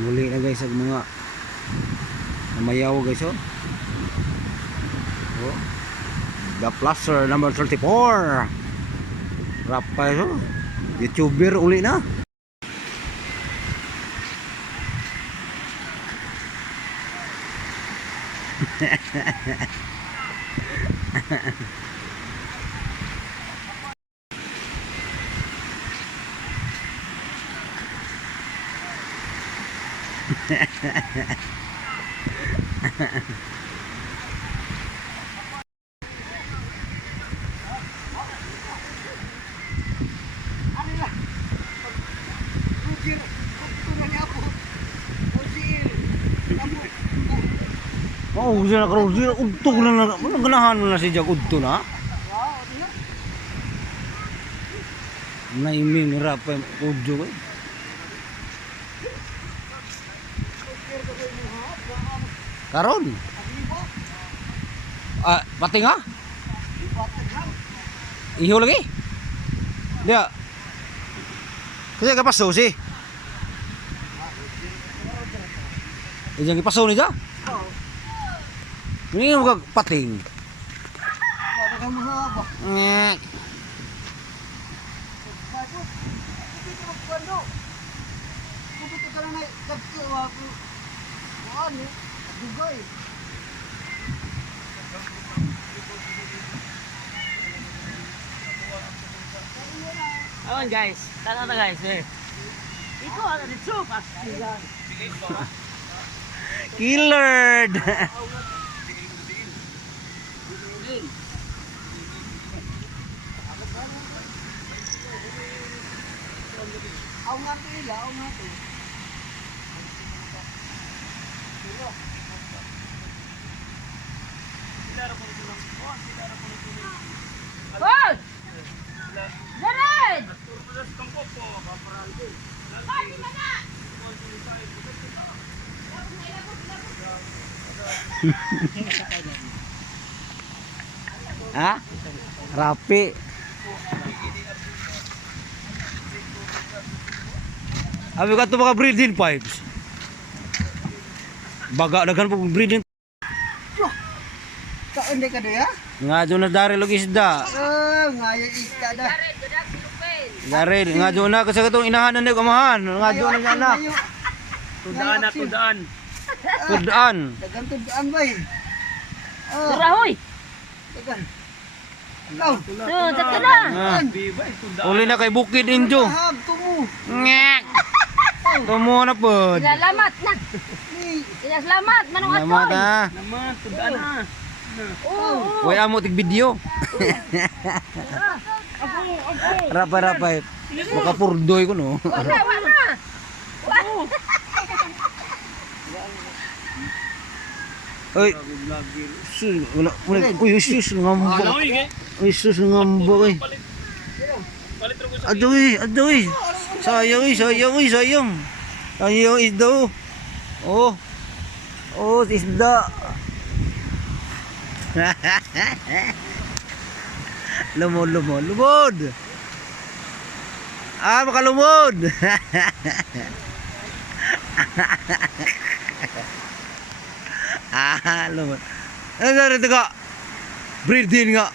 Muli na guys ang mga namayaw guys oh. Oh. The Placer number 34. Rap pa oh. YouTuber uli na. Oh, sila karoon, udto lang na, ganahan mo na si Jag udto na. Naiming rap pa udto eh. Karon. Ah, pati nga? Iho lagi? Dia. Kasi kapaso si. Ijang ipaso ni ja? Ini mo pating. Ngek. Awan guys, tanaw na guys eh. Iko ano dito pas. Killered. Aw nga pila, aw nga to. Hoy! Jared! Ha? Rapi. Abi ka to mga breeding pipes. Baga daghan po breeding. Kaon ka do ya? Nga doon na dari log isda. Ngaya ika da. Dari nga doon na kasi katong inahanan ni kamahan. Nga doon na anak. Tudaan na tudaan. Tudaan. Dagan tudaan bay. Turahoy. Dagan. Ikaw. Tatala. Uli na kay Bukid Injo. Tumo. Ngek. Tumo na po. Salamat na. Salamat manong atoy. Salamat ha. Naman tudaan na. Oo. Way amo tig video. Rapay. Makapurdoy ko no. Wala. Oy. Wala. Uy, sus ngambo. Uy, sus ngambo eh. Adoy. Sayang. Sayang isda. Oh, isda. Lumod. Ah, makalumod. Lumod. Ano na rin ito ka? Breeding nga.